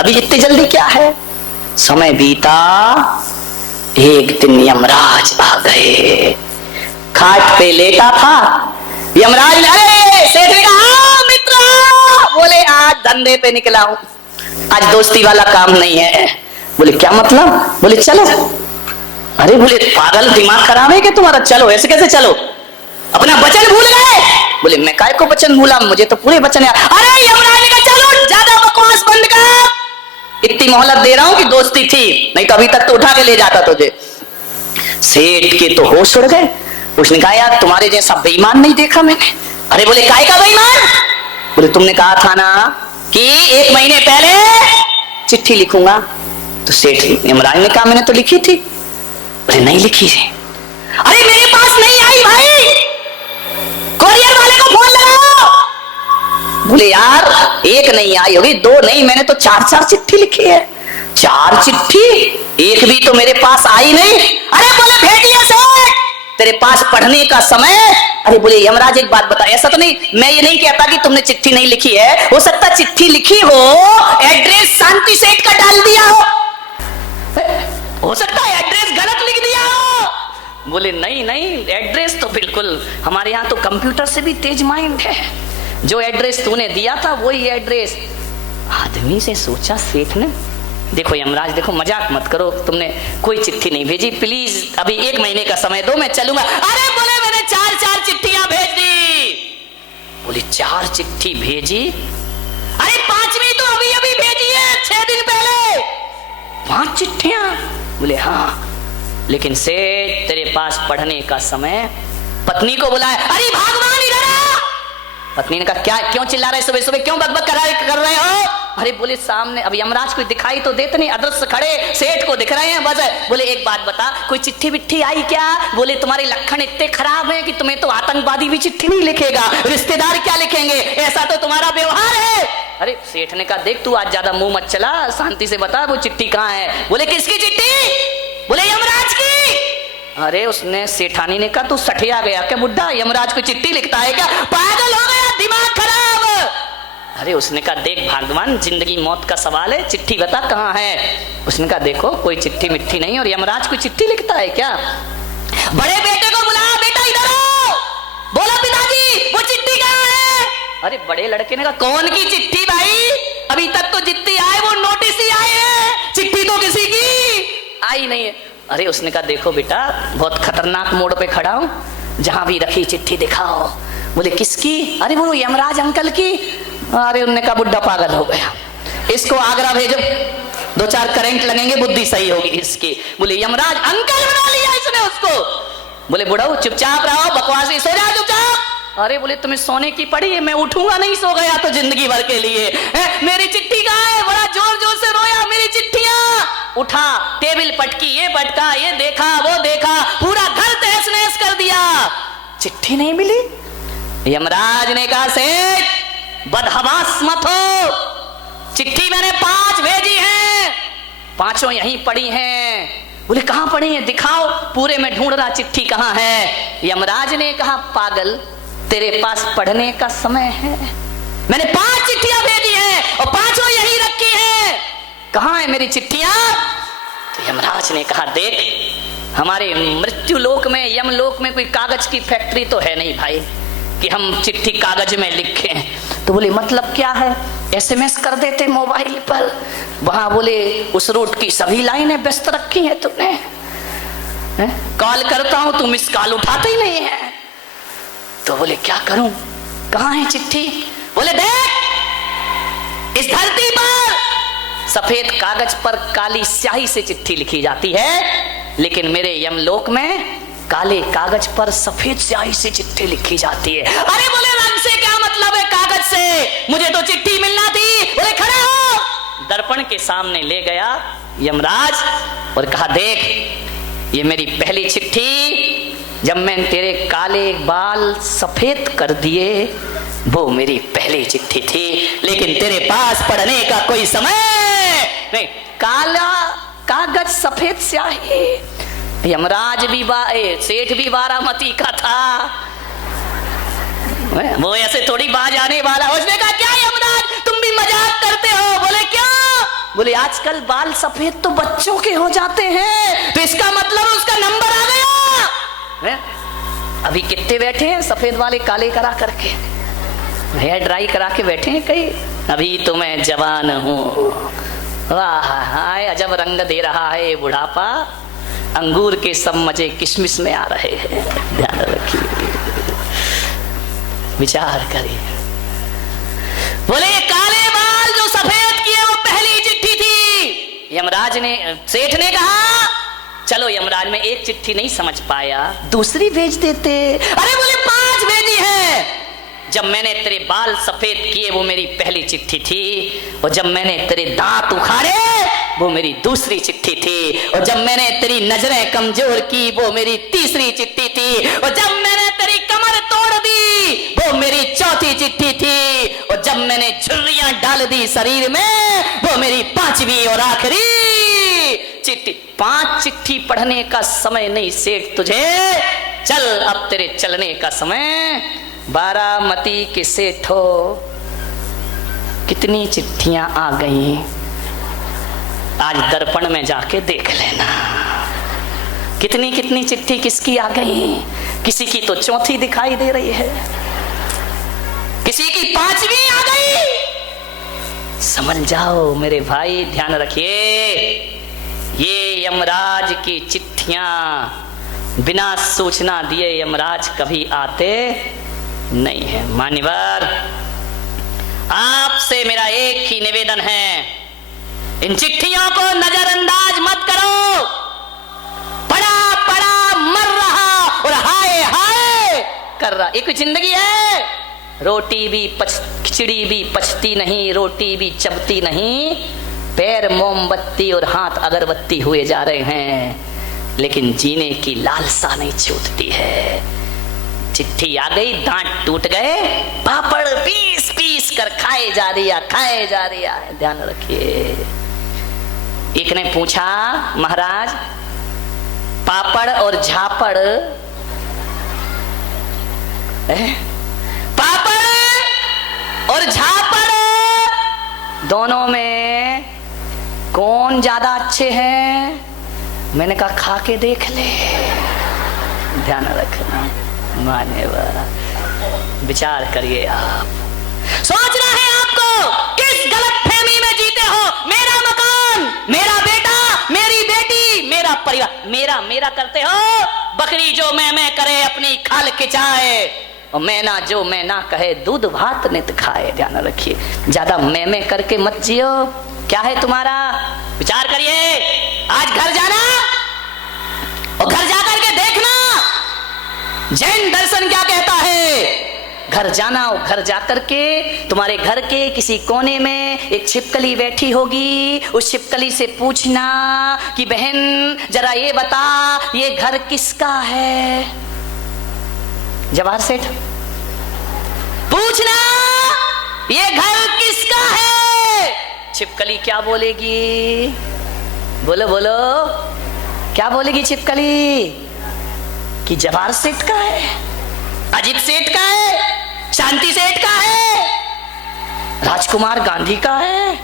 अभी इतनी जल्दी क्या है? समय बीता, एक दिन यमराज आ गए। खाट पे लेटा था यमराज ने, अरे सेठ ने कहा हाँ मित्र, बोले आज धंधे पे निकला हूं, आज दोस्ती वाला काम नहीं है। बोले क्या मतलब? बोले चलो। अरे बोले पागल, दिमाग खराब है क्या तुम्हारा? चलो। ऐसे कैसे चलो? अपना वचन भूल गए? बोले मैं काय को वचन भूला, मुझे तो पूरे वचन है। अरे यमराज ने कहा चलो, ज्यादा बकवास बंद कर, इतनी मोहलत दे रहा हूं कि दोस्ती थी, नहीं तो अभी तक तो उठा के ले जाता तुझे। सेठ के तो होश उड़ गए। उसने कहा यार तुम्हारे जैसा बेईमान नहीं देखा मैंने। अरे बोले काय का बेईमान? बोले तुमने कहा था ना कि 1 महीने पहले चिट्ठी लिखूंगा। तो सेठ यमराज ने कहा मैंने तो लिखी थी। बोले नहीं लिखी है। अरे मेरे पास नहीं आई भाई, कोरियर वाले को फोन लगाओ। बोले यार 1 नहीं आई होगी, 2 नहीं, मैंने तो 4 चिट्ठी लिखी है। 4 चिट्ठी, 1 भी तो मेरे पास आई नहीं। अरे बोले भेजिए सेठ, तेरे पास पढ़ने का समय। अरे बोले यमराज एक बात बता, ऐसा तो नहीं, मैं ये नहीं कहता कि तुमने चिट्ठी नहीं लिखी है, हो सकता चिट्ठी लिखी हो, एड्रेस शांति सेठ का डाल दिया हो सकता है एड्रेस गलत लिख दिया हो। बोले नहीं नहीं, एड्रेस तो बिल्कुल, हमारे यहाँ तो कंप्यूटर से भी तेज माइंड है, जो एड्रेस तूने दिया था वही एड्रेस। आदमी से सोचा सेठ ने, देखो यमराज देखो, मजाक मत करो, तुमने कोई चिट्ठी नहीं भेजी, प्लीज अभी 1 महीने का समय दो, मैं चलूंगा। अरे बोले मैंने 4 चिट्ठियां भेज दी। बोले 4 चिट्ठी भेजी? अरे 5वीं तो अभी अभी भेजी है, 6 दिन पहले। 5 चिट्ठियां? बोले हाँ, लेकिन सेठ तेरे पास पढ़ने का समय। पत्नी को बुलाया, अरे भगवान इधर आ। पत्नी ने कहा क्या, क्यों चिल्ला रहे सुबह सुबह, क्यों बकबक कर रहे हो? अरे बोले सामने अब यमराज को दिखाई तो देते नहीं, अदृश्य खड़े सेठ को दिख रहे हैं बस। बोले एक बात बता, कोई चिट्ठी विट्ठी आई क्या? बोले तुम्हारे लक्षण इतने खराब हैं कि तुम्हें तो आतंकवादी भी चिट्ठी नहीं लिखेगा, रिश्तेदार क्या लिखेंगे, ऐसा तो तुम्हारा व्यवहार है। अरे सेठ ने कहा देख तू आज ज्यादा मुंह मत चला, शांति से बता वो चिट्ठी कहाँ है। बोले किसकी चिट्ठी? बोले यमराज की। अरे उसने, सेठानी ने कहा तू सठिया गया क्या बुड्ढा, यमराज को चिट्ठी लिखता है क्या, पागल हो गया, दिमाग खराब। अरे उसने कहा देख भगवान, जिंदगी मौत का सवाल है, चिट्ठी बता कहाँ है। उसने कहा देखो कोई चिट्ठी मिट्ठी नहीं, और यमराज को चिट्ठी लिखता है क्या? बड़े बेटे को बुलाया, बेटा इधर आओ। बोला पिताजी वो चिट्ठी कहाँ है? अरे बड़े लड़के ने कहा कौन की चिट्ठी भाई, अभी तक तो जितनी आए वो नोटिस ही आए हैं, चिट्ठी तो किसी की आई नहीं है। अरे उसने कहा देखो बेटा, बहुत खतरनाक मोड़ पे खड़ा हूं, जहां भी रखी चिट्ठी दिखाओ। बोले किसकी? अरे वो यमराज अंकल की। अरे उन्होंने कहा बुड्ढा पागल हो गया, इसको आगरा भेजो, 2-4 करंट लगेंगे, बुद्धि सही होगी इसकी। बोले यमराज अंकल बना लिया इसने उसको। बोले बुढ़ाओ चुपचाप रहो, बकवासी, सो जाओ चुपचाप। अरे बोले तुम्हें सोने की पड़ी है, मैं उठूंगा नहीं, सो गया तो जिंदगी भर के लिए। मेरी चिट्ठी कहाँ है? बड़ा जोर जोर से रोया, मेरी चिट्ठियां। उठा, टेबल पटकी, ये पटका, ये देखा, वो देखा, पूरा घर तहस नहस कर दिया, चिट्ठी नहीं मिली। यमराज ने कहा सेठ बदहवास मत हो, चिट्ठी मैंने 5 भेजी हैं, 5 यहीं पड़ी हैं। बोले कहां पड़ी हैं, दिखाओ। पूरे में ढूंढ रहा, चिट्ठी कहां है। यमराज ने कहा पागल, तेरे पास पढ़ने का समय है, मैंने 5 चिट्ठियां भेजी हैं और 5 यहीं रखी हैं, कहां है मेरी चिट्ठियां? तो यमराज ने कहा देख, हमारे मृत्यु लोक में, यम लोक में कोई कागज की फैक्ट्री तो है नहीं भाई कि हम चिट्ठी कागज में लिखें। तो बोले मतलब क्या है? SMS कर देते मोबाइल पर, वहां बोले उस रूट की सभी लाइनें व्यस्त रखी हैं तुमने, कॉल करता हूं तुम मिस कॉल उठाते ही नहीं है। तो बोले क्या करूं, कहां है चिट्ठी? बोले देख, इस धरती पर सफेद कागज पर काली स्याही से चिट्ठी लिखी जाती है, लेकिन मेरे यमलोक में काले कागज पर सफेद स्याही से चिट्ठी लिखी जाती है। अरे बोले रंग से क्या मतलब है, कागज से, मुझे तो चिट्ठी मिलना थी। बोले खड़े हो। दर्पण के सामने ले गया यमराज और कहा देख, ये मेरी पहली चिट्ठी, जब मैंने तेरे काले बाल सफेद कर दिए वो मेरी पहली चिट्ठी थी, लेकिन तेरे पास पढ़ने का कोई समय नहीं। काला कागज सफेद स्याही, यमराज भी सेठ भी बारामती का था, वो ऐसे थोड़ी बाज आने वाला। उसने कहा क्या यमराज तुम भी मजाक करते हो? बोले क्या? बोले आजकल बाल सफेद तो बच्चों के हो जाते हैं, तो इसका मतलब उसका नंबर आ गया है? अभी कितने बैठे हैं सफेद वाले काले करा करके, हेयर ड्राई करा के बैठे हैं कई। अभी तो मैं जवान हूँ, वाह हाय अजब रंग दे रहा है बुढ़ापा, अंगूर के सब मजे किशमिश में आ रहे हैं। ध्यान रखिए, विचार करिए। बोले काले बाल जो सफेद किए वो पहली चिट्ठी थी। यमराज ने, सेठ ने कहा चलो यमराज में एक चिट्ठी नहीं समझ पाया, दूसरी भेज देते। अरे बोले 5 भेजी है। जब मैंने तेरे बाल सफेद किए वो मेरी पहली चिट्ठी थी, और जब मैंने तेरे दांत उखाड़े वो मेरी दूसरी चिट्ठी थी, और जब मैंने तेरी नजरें कमजोर की वो मेरी तीसरी चिट्ठी थी, और जब मैंने तेरी कमर तोड़ दी वो मेरी चौथी चिट्ठी थी, और जब मैंने झुर्रियां डाल दी शरीर में वो मेरी 5वीं और आखिरी चिट्ठी। 5 चिट्ठी पढ़ने का समय नहीं सेठ तुझे, चल अब तेरे चलने का समय। बारामती के सेठो कितनी चिट्ठियां आ गई, आज दर्पण में जाके देख लेना कितनी कितनी चिट्ठी किसकी आ गई। किसी की तो चौथी दिखाई दे रही है, किसी की 5वीं आ गई। समझ जाओ मेरे भाई, ध्यान रखिए, ये यमराज की चिट्ठियां बिना सूचना दिए यमराज कभी आते नहीं है। मान्यवर, आपसे मेरा एक ही निवेदन है, इन चिट्ठियों को नजरअंदाज मत करो। पड़ा पड़ा मर रहा और हाय हाय कर रहा, एक जिंदगी है। रोटी भी खिचड़ी भी पचती नहीं, रोटी भी चबती नहीं, पैर मोमबत्ती और हाथ अगरबत्ती हुए जा रहे हैं, लेकिन जीने की लालसा नहीं छूटती है। चिट्ठी आ गई, दांत टूट गए, पापड़ पीस पीस कर खाए जा रही है। ध्यान रखिए। एक ने पूछा महाराज पापड़ और झापड़, पापड़ और झापड़ दोनों में कौन ज्यादा अच्छे हैं? मैंने कहा खा के देख ले। ध्यान रखना, मान्यवर, विचार करिए। आप सोचना है आपको किस गलतफहमी में जीते हो। मेरा मकान, मेरा बेटा, मेरी बेटी, मेरा परिवार, मेरा मेरा करते हो। बकरी जो मैं करे अपनी खाल खिंचाए, और मैना जो मैं ना कहे दूध भात नित खाए। ध्यान रखिए, ज्यादा मैं करके मत जियो। क्या है तुम्हारा, विचार करिए। आज घर जाना और घर जाकर के देखना जैन दर्शन क्या कहता है। घर जाना और घर जाकर के तुम्हारे घर के किसी कोने में एक छिपकली बैठी होगी, उस छिपकली से पूछना कि बहन जरा ये बता ये घर किसका है। जवाहर सेठ, पूछना ये घर किसका है। छिपकली क्या बोलेगी? बोलो बोलो, क्या बोलेगी छिपकली? कि जवाहर सेठ का है, अजीत सेठ का है, शांति सेठ का है, राजकुमार गांधी का है?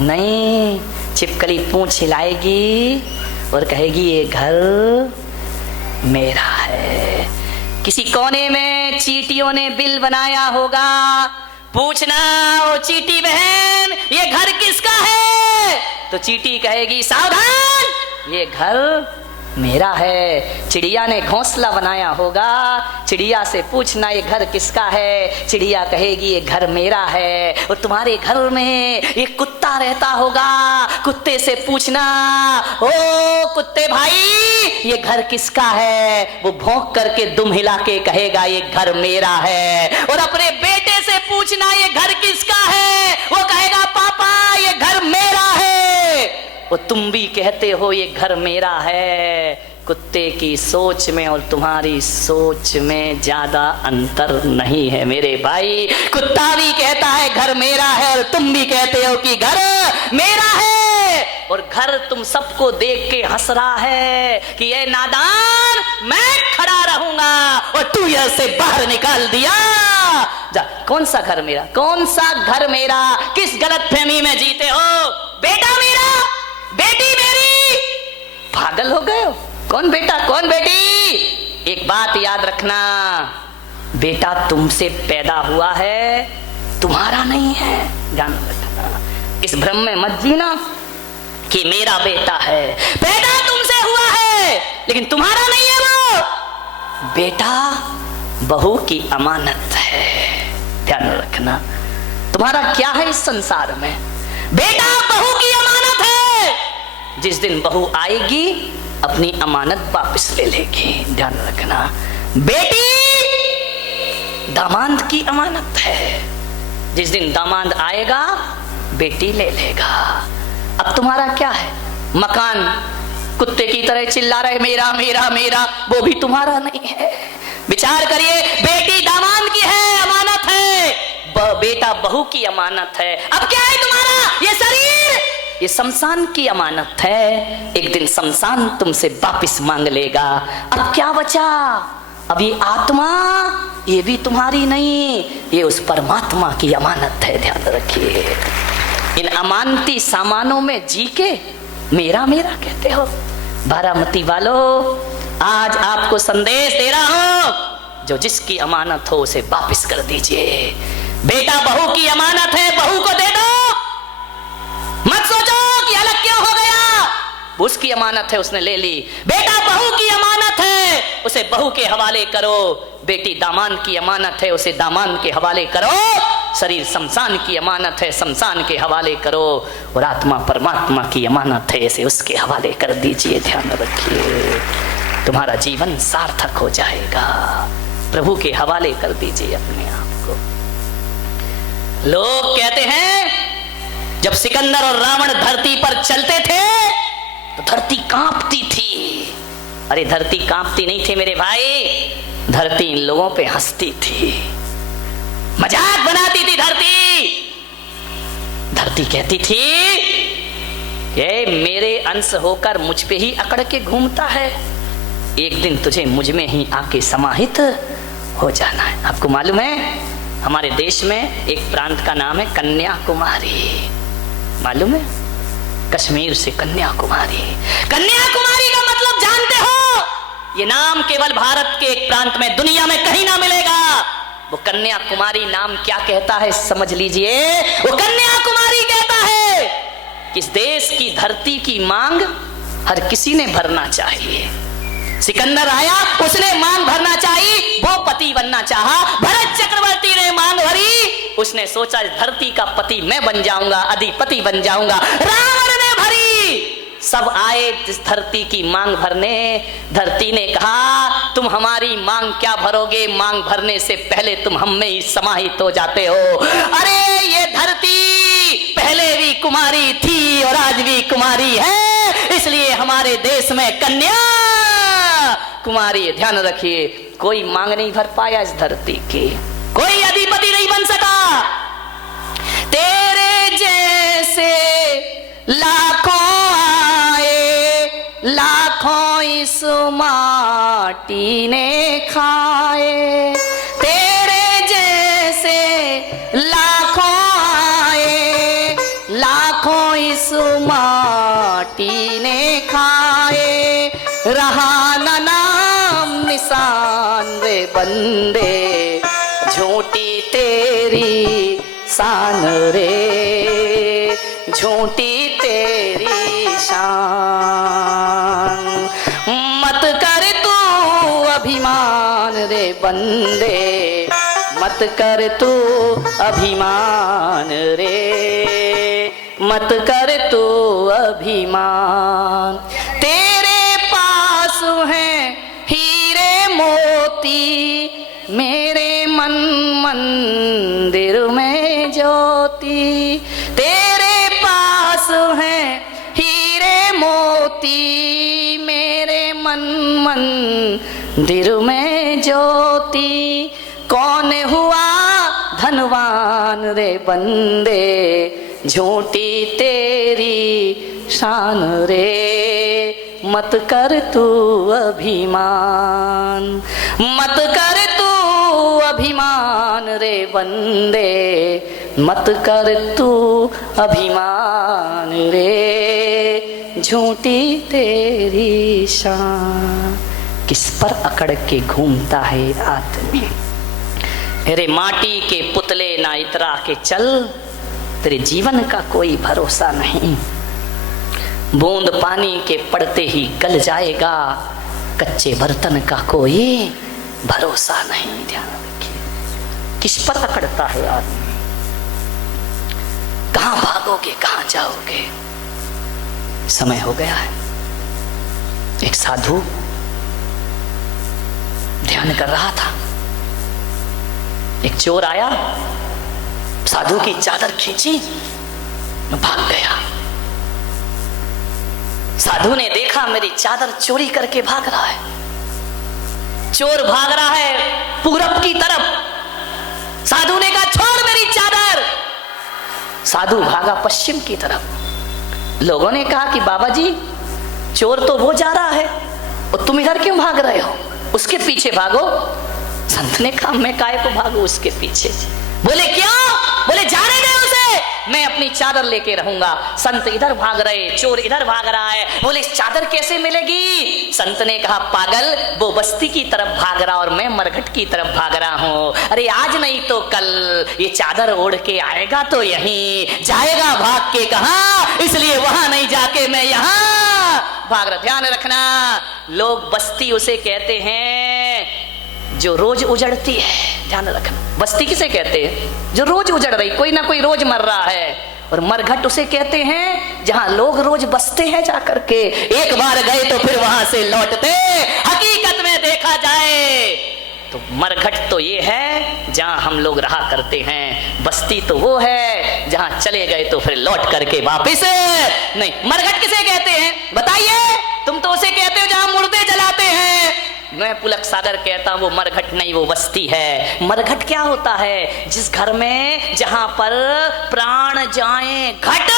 नहीं, छिपकली पूंछ हिलाएगी और कहेगी ये घर मेरा है। किसी कोने में चींटियों ने बिल बनाया होगा, पूछना ओ चींटी बहन ये घर किसका है। तो चींटी कहेगी सावधान ये घर मेरा है। चिड़िया ने घोंसला बनाया होगा, चिड़िया से पूछना ये घर किसका है। चिड़िया कहेगी ये घर मेरा है। और तुम्हारे घर में एक कुत्ता रहता होगा, कुत्ते से पूछना ओ कुत्ते भाई ये घर किसका है। वो भौंक करके दुम हिला के कहेगा ये घर मेरा है। और अपने बेटे से पूछना ये घर किसका है, वो कहेगा पापा ये घर मेरा है। वो तुम भी कहते हो ये घर मेरा है। कुत्ते की सोच में और तुम्हारी सोच में ज्यादा अंतर नहीं है मेरे भाई। कुत्ता भी कहता है घर मेरा है और तुम भी कहते हो कि घर मेरा है। और घर तुम सबको देख के हंस रहा है कि ये नादान मैं खड़ा रहूंगा और तू यहाँ से बाहर निकाल दिया। जा, कौन सा घर मेरा, कौन सा घर मेरा? किस गलतफहमी में जीते हो बेटा? कौन बेटा कौन बेटी? एक बात याद रखना, बेटा तुमसे पैदा हुआ है, तुम्हारा नहीं है। ध्यान रखना, इस भ्रम में मत जीना कि मेरा बेटा है। पैदा तुमसे हुआ है लेकिन तुम्हारा नहीं है। वो बेटा बहू की अमानत है। ध्यान रखना, तुम्हारा क्या है इस संसार में? बेटा बहू की अमानत है। जिस दिन बहू आएगी अपनी अमानत वापस ले लेगी। ध्यान रखना, बेटी दामाद की अमानत है। जिस दिन दामाद आएगा बेटी ले लेगा। अब तुम्हारा क्या है? मकान कुत्ते की तरह चिल्ला रहे मेरा मेरा मेरा, वो भी तुम्हारा नहीं है। विचार करिए, बेटी दामाद की है, अमानत है, बेटा बहू की अमानत है। अब क्या है तुम्हारा? ये शरीर, ये शमशान की अमानत है। एक दिन शमशान तुमसे वापस मांग लेगा। अब क्या बचा? अब ये आत्मा, ये भी तुम्हारी नहीं, ये उस परमात्मा की अमानत है। ध्यान रखिए, इन अमानती सामानों में जी के मेरा मेरा कहते हो। बारामती वालों, आज आपको संदेश दे रहा हूं, जो जिसकी अमानत हो उसे वापस कर दीजिए। बेटा बहू की अमानत है, बहू को दे दो। मत सोचो कि अलग क्यों हो गया, उसकी अमानत है, उसने ले ली। बेटा बहू की अमानत है, उसे बहू के हवाले करो। बेटी दामाद की अमानत है, उसे दामाद के हवाले करो। शरीर शमशान की अमानत है, शमशान के हवाले करो। और आत्मा परमात्मा की अमानत है, इसे उसके हवाले कर दीजिए। ध्यान रखिए, तुम्हारा जीवन सार्थक हो जाएगा। प्रभु के हवाले कर दीजिए अपने आप को। लोग कहते हैं जब सिकंदर और रावण धरती पर चलते थे तो धरती कांपती थी। अरे धरती कांपती नहीं थी मेरे भाई, धरती इन लोगों पे हंसती थी, मजाक बनाती थी। धरती कहती थी ये मेरे अंश होकर मुझ पे ही अकड़ के घूमता है, एक दिन तुझे मुझ में ही आके समाहित हो जाना है। आपको मालूम है हमारे देश में एक प्रांत का नाम है कन्याकुमारी, मालूम है? कश्मीर से कन्याकुमारी। कन्याकुमारी का मतलब जानते हो? ये नाम केवल भारत के एक प्रांत में, दुनिया में कहीं ना मिलेगा। वो कन्याकुमारी नाम क्या कहता है समझ लीजिए। वो कन्याकुमारी कहता है कि इस देश की धरती की मांग हर किसी ने भरना चाहिए। सिकंदर आया, उसने मांग भरना चाहिए, वो पति बनना चाहा। भरत चक्रवर्ती ने मांग भरी, उसने सोचा धरती का पति मैं बन जाऊंगा, अधिपति बन जाऊंगा। रावण ने भरी, सब आए इस धरती की मांग भरने। धरती ने कहा तुम हमारी मांग क्या भरोगे, मांग भरने से पहले तुम हम में ही समाहित हो जाते हो। अरे ये धरती पहले भी कुमारी थी और आज भी कुमारी है, इसलिए हमारे देश में कन्या कुमारी। ध्यान रखिए, कोई मांग नहीं भर पाया इस धरती की, कोई अधिपति नहीं बन सका। तेरे जैसे लाखों आए, लाखों इस माटी ने खाए। तेरे जैसे लाखों आए, लाखों इस माटी ने खाए। रहा न नाम निशान रे बंदे, झूठी तेरी शान रे, झूठी तेरी शान। मत कर तू अभिमान रे बंदे, मत कर तू अभिमान रे, मत कर तू अभिमान। तेरे पास हैं हीरे मोती, मेरे मन मंदिर में ज्योति। तेरे पास हैं हीरे मोती, मेरे मन मंदिर में ज्योति। कौन हुआ धनवान रे बंदे, झूठी तेरी शान रे, मत कर तू अभिमान, मत कर तू अभिमान रे बंदे, मत कर तू अभिमान रे, झूठी तेरी शान। किस पर अकड़ के घूमता है आदमी, अरे माटी के पुतले ना इतरा के चल, तेरे जीवन का कोई भरोसा नहीं। बूंद पानी के पड़ते ही गल जाएगा, कच्चे बर्तन का कोई भरोसा नहीं। ध्यान रखिए, किस पर अकड़ता है आदमी, कहां भागोगे, कहां जाओगे। समय हो गया है। एक साधु ध्यान कर रहा था, एक चोर आया, साधु की चादर खींची, भाग गया। साधु ने देखा मेरी चादर चोरी करके भाग रहा है। चोर भाग रहा है पूरब की तरफ, साधु ने कहा छोड़ मेरी चादर। साधु भागा पश्चिम की तरफ। लोगों ने कहा कि बाबा जी, चोर तो वो जा रहा है और तुम इधर क्यों भाग रहे हो, उसके पीछे भागो। संत ने कहा मैं काहे को भागू उसके पीछे। बोले क्यों? बोले जाने दे उसे, मैं अपनी चादर लेके रहूंगा। संत इधर भाग रहे, चोर इधर भाग रहा है। बोले इस चादर कैसे मिलेगी? संत ने कहा पागल, वो बस्ती की तरफ भाग रहा और मैं मरघट की तरफ भाग रहा हूं। अरे आज नहीं तो कल ये चादर ओढ़ के आएगा तो यहीं जाएगा, भाग के कहां, इसलिए वहां नहीं जाके मैं यहां भाग रहा। ध्यान रखना, लोग बस्ती उसे कहते हैं जो रोज उजड़ती है। ध्यान रखना, बस्ती किसे कहते हैं? जो रोज उजड़ रही, कोई ना कोई रोज मर रहा है। और मरघट उसे कहते हैं जहां लोग रोज बसते हैं जाकर के, एक बार गए तो फिर वहां से लौटते। हकीकत में देखा जाए तो मरघट तो ये है जहां हम लोग रहा करते हैं, बस्ती तो वो है जहां चले गए तो फिर लौट करके वापिस नहीं। मरघट किसे कहते हैं बताइए? तुम तो उसे कहते हो जहां मुर्दे जलाते हैं। मैं पुलक सागर कहता हूं वो मरघट नहीं, वो बस्ती है। मरघट क्या होता है? जिस घर में जहां पर प्राण जाए घट,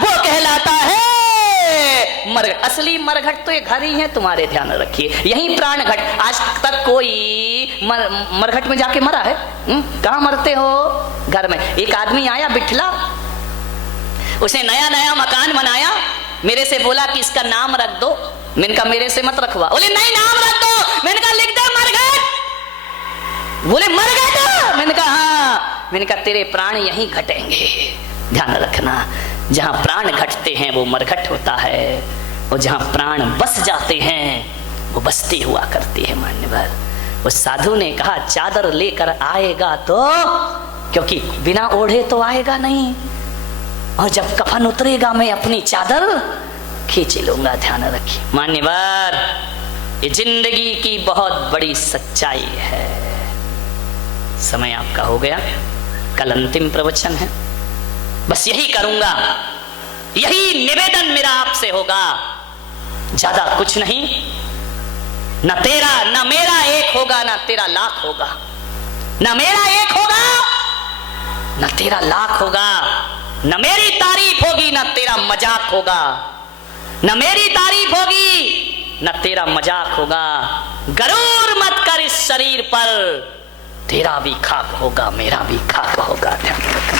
वो कहलाता है मरघट। असली मरघट तो ये घर ही है तुम्हारे, ध्यान रखिए, यही प्राण घट। आज तक कोई मरघट में जाके मरा है? कहां मरते हो? घर में। एक आदमी आया बिठला, उसने नया नया मकान बनाया, मेरे से बोला कि इसका नाम रख दो। मैंने कहा मेरे से मत रखवा। बोले नहीं नाम रख दो। मैंने कहा लिख दे मरघट। बोले मरघट? मैंने कहा हाँ। मैंने कहा तेरे प्राण यहीं घटेंगे। ध्यान रखना, जहां प्राण घटते हैं वो मरघट होता है, और जहां प्राण बस जाते हैं वो बस्ती हुआ करती है। मान्यवर, उस साधु ने कहा चादर लेकर आएगा तो, क्योंकि बिना ओढ़े तो आएगा नहीं, और जब कफन उतरेगा मैं अपनी चादर खींच लूंगा। ध्यान रखिए मान्यवर, ये जिंदगी की बहुत बड़ी सच्चाई है। समय आपका हो गया, कल अंतिम प्रवचन है। बस यही करूंगा, यही निवेदन मेरा आपसे होगा, ज्यादा कुछ नहीं। न तेरा न मेरा एक होगा, न तेरा लाख होगा। न मेरा एक होगा, न तेरा लाख होगा। न मेरी तारीफ होगी, न तेरा मजाक होगा। न मेरी तारीफ होगी, न तेरा मजाक होगा। गरूर मत कर इस शरीर पर, तेरा भी खाक होगा, मेरा भी खाक होगा। ध्यान रखना।